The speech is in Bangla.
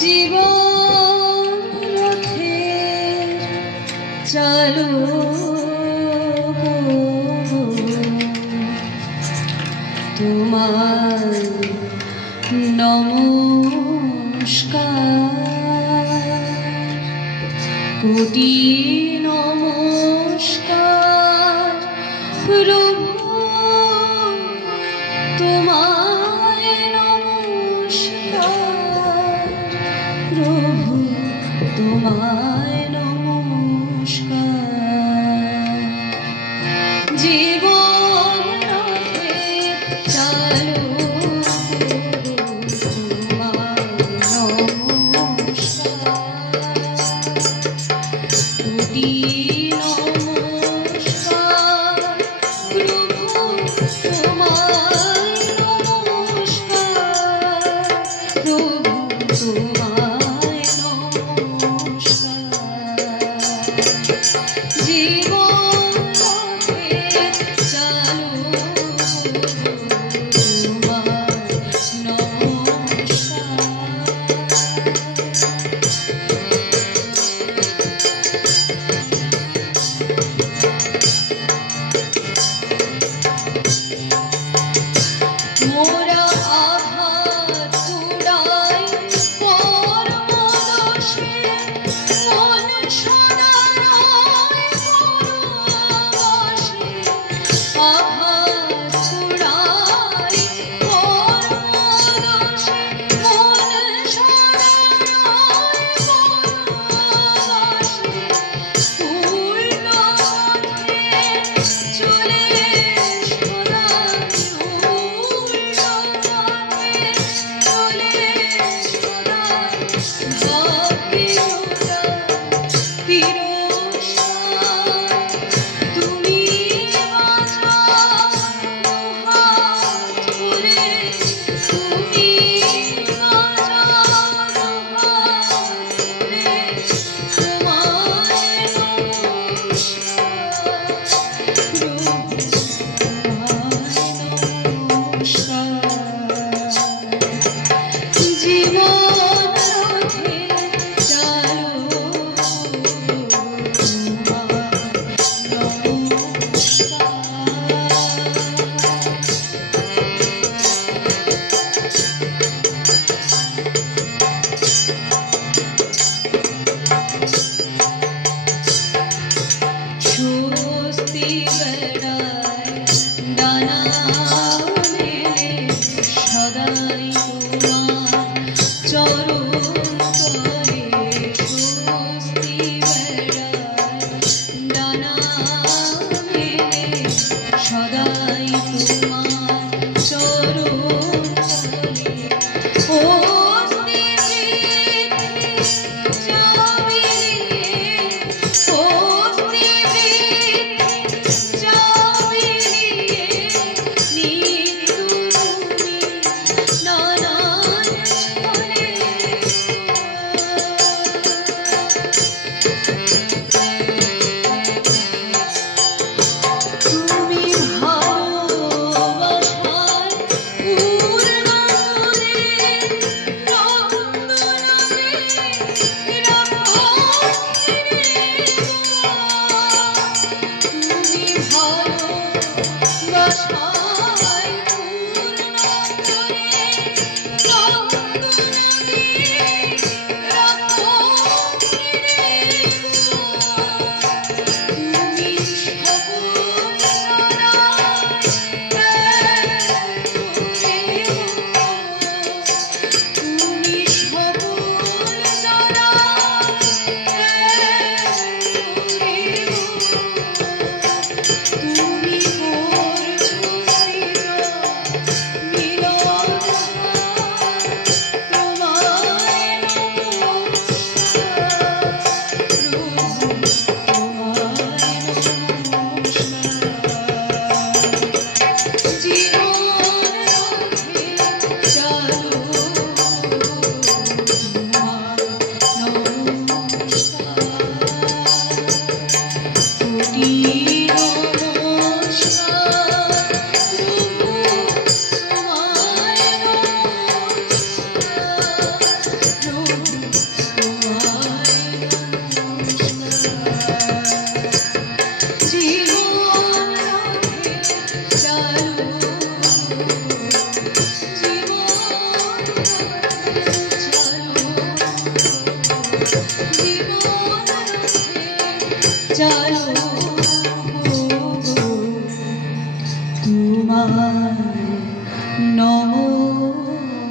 জীবন চালু তোমার নমস্কার। কোটি তোমায় নমস্কার Música চলো তোমার নমস্কার।